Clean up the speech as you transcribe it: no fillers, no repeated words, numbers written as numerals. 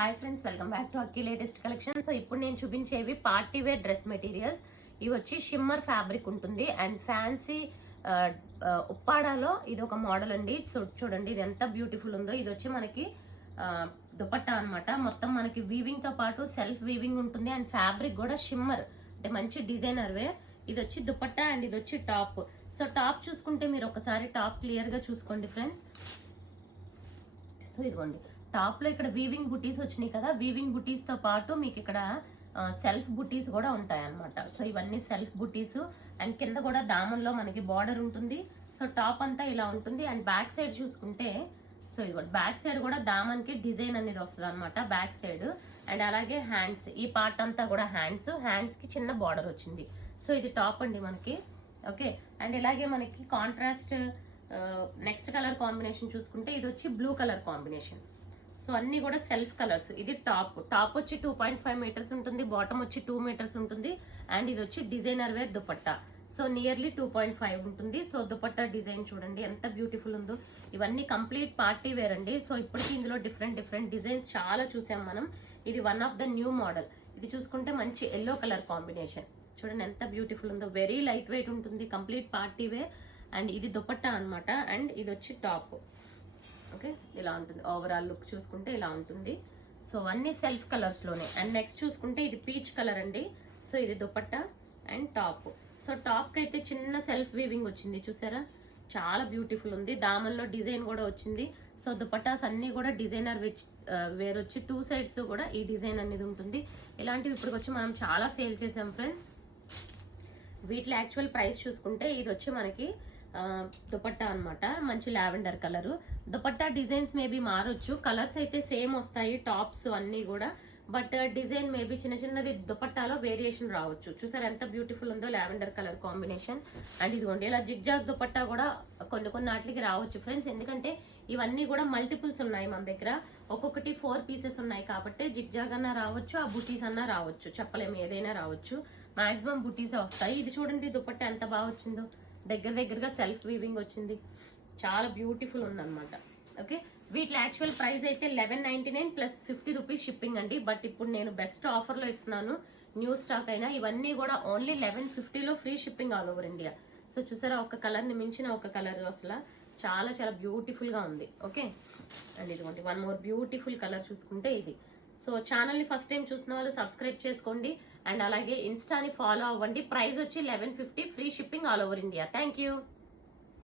Hi friends, welcome back to Akki latest collection. So ఇప్పుడు నేను చూపించేవి party wear dress materials. ఇవి వచ్చి shimmer fabric ఉంటుంది అండ్ ఫ్యాన్సీ ఉప్పాడాలో ఇది ఒక మోడల్ అండి. సో చూడండి ఇది ఎంత బ్యూటిఫుల్ ఉందో. ఇది వచ్చి మనకి దుపట్టా అన్నమాట. మొత్తం మనకి వీవింగ్ తో పాటు సెల్ఫ్ వీవింగ్ ఉంటుంది అండ్ ఫ్యాబ్రిక్ కూడా షిమ్మర్ అంటే మంచి డిజైనర్ వేర్. ఇది వచ్చి దుపట్టా అండ్ ఇది వచ్చి టాప్. సో టాప్ చూసుకుంటే మీరు ఒకసారి టాప్ క్లియర్ గా చూసుకోండి ఫ్రెండ్స్. సో ఇదిగోండి టాప్ లో ఇక్కడ వీవింగ్ బుటీస్ వచ్చినాయి కదా, వీవింగ్ బుటీస్ తో పాటు మీకు ఇక్కడ సెల్ఫ్ బుటీస్ కూడా ఉంటాయి అన్నమాట. సో ఇవన్నీ సెల్ఫ్ బుటీస్ అండ్ కింద కూడా దామన్లో మనకి బార్డర్ ఉంటుంది. సో టాప్ అంతా ఇలా ఉంటుంది అండ్ బ్యాక్ సైడ్ చూసుకుంటే సో ఇది బ్యాక్ సైడ్ కూడా దామన్ కి డిజైన్ అనేది వస్తుంది అనమాట బ్యాక్ సైడ్. అండ్ అలాగే హ్యాండ్స్, ఈ పార్ట్ అంతా కూడా హ్యాండ్స్ కి చిన్న బార్డర్ వచ్చింది. సో ఇది టాప్ అండి మనకి. ఓకే, అండ్ ఇలాగే మనకి కాంట్రాస్ట్ నెక్స్ట్ కలర్ కాంబినేషన్ చూసుకుంటే ఇది వచ్చి బ్లూ కలర్ కాంబినేషన్. సో అన్ని కూడా సెల్ఫ్ కలర్స్. ఇది టాప్ వచ్చి 2.5 మీటర్స్ ఉంటుంది, బాటమ్ వచ్చి 2 మీటర్స్ ఉంటుంది అండ్ ఇది వచ్చి designer wear dupatta. So nearly 2.5 ఉంటుంది. సో దుపట్టా డిజైన్ చూడండి ఎంత బ్యూటిఫుల్ ఉందో. ఇవన్నీ కంప్లీట్ పార్టీ వేర్ అండి. సో ఇప్పటికీ ఇందులో డిఫరెంట్ డిజైన్స్ చాలా చూసాం మనం. ఇది one of the new model. ఇది చూసుకుంటే మంచి ఎల్లో కలర్ కాంబినేషన్ చూడండి ఎంత బ్యూటిఫుల్ ఉందో. వెరీ లైట్ వెయిట్ ఉంటుంది, కంప్లీట్ పార్టీ వేర్ అండ్ ఇది దుపట్టా అనమాట అండ్ ఇది వచ్చి టాప్. ఓకే, ఇలా ఉంటుంది ఓవరాల్ లుక్ చూసుకుంటే ఇలా ఉంటుంది. సో అన్ని సెల్ఫ్ కలర్స్ లోనే. అండ్ నెక్స్ట్ చూసుకుంటే ఇది పీచ్ కలర్ అండి. సో ఇది dupatta and top. So top కి అయితే చిన్న సెల్ఫ్ వీవింగ్ వచ్చింది చూసారా, చాలా బ్యూటిఫుల్ ఉంది. దామన్లో డిజైన్ కూడా వచ్చింది. సో దుపట్టాస్ అన్ని కూడా డిజైనర్ వేర్ వచ్చి 2 సైడ్స్ కూడా ఈ డిజైన్ అనేది ఉంటుంది. ఇలాంటివి ఇప్పుడు వచ్చి మనం చాలా సేల్ చేసాం ఫ్రెండ్స్. వీటిలో యాక్చువల్ ప్రైస్ చూసుకుంటే ఇది వచ్చి మనకి దుపట్టా అనమాట, మంచి lavender colour. Dupatta designs maybe మారొచ్చు, కలర్స్ అయితే సేమ్ వస్తాయి టాప్స్ అన్ని కూడా, బట్ డిజైన్ మేబీ చిన్నది దుపట్టాలో వేరియేషన్ రావచ్చు. చూసారు ఎంత బ్యూటిఫుల్ ఉందో లావెండర్ కలర్ కాంబినేషన్. అండ్ ఇదిగోండి ఇలా జిగ్జాగ్ దుపట్టా కూడా కొన్ని వాటికి రావచ్చు ఫ్రెండ్స్, ఎందుకంటే ఇవన్నీ కూడా మల్టిపుల్స్ ఉన్నాయి మన దగ్గర. ఒక్కొక్కటి 4 పీసెస్ ఉన్నాయి కాబట్టి జిగ్జాగ్ అన్నా రావచ్చు, ఆ బుటీస్ అన్నా రావచ్చు, చెప్పలేము ఏదైనా రావచ్చు. మాక్సిమం బుటీసే వస్తాయి. ఇది చూడండి దుపట్టా ఎంత బాగా వచ్చిందో, దగ్గరగా సెల్ఫ్ వీవింగ్ వచ్చింది, చాలా బ్యూటిఫుల్ ఉందన్నమాట. ఓకే, వీటి యాక్చువల్ ప్రైస్ అయితే 1199 ప్లస్ 50 రూపీస్ షిప్పింగ్ అండి. బట్ ఇప్పుడు నేను బెస్ట్ ఆఫర్ లో ఇస్తున్నాను, న్యూ స్టాక్ అయినా. ఇవన్నీ కూడా ఓన్లీ 1150లో free shipping all over India. So చూసారా ఒక కలర్ ని మించిన ఒక కలర్, అసలు చాలా బ్యూటిఫుల్ గా ఉంది. ఓకే, అండ్ ఇదిగోండి వన్ మోర్ బ్యూటిఫుల్ కలర్ చూసుకుంటే ఇది. సో ఛానల్ ని ఫస్ట్ టైం చూసిన వాళ్ళు సబ్స్క్రైబ్ చేసుకోండి అండ్ అలాగే ఇన్స్టాని ఫాలో అవ్వండి. ప్రైస్ వచ్చి 1150, free shipping all over India. Thank you.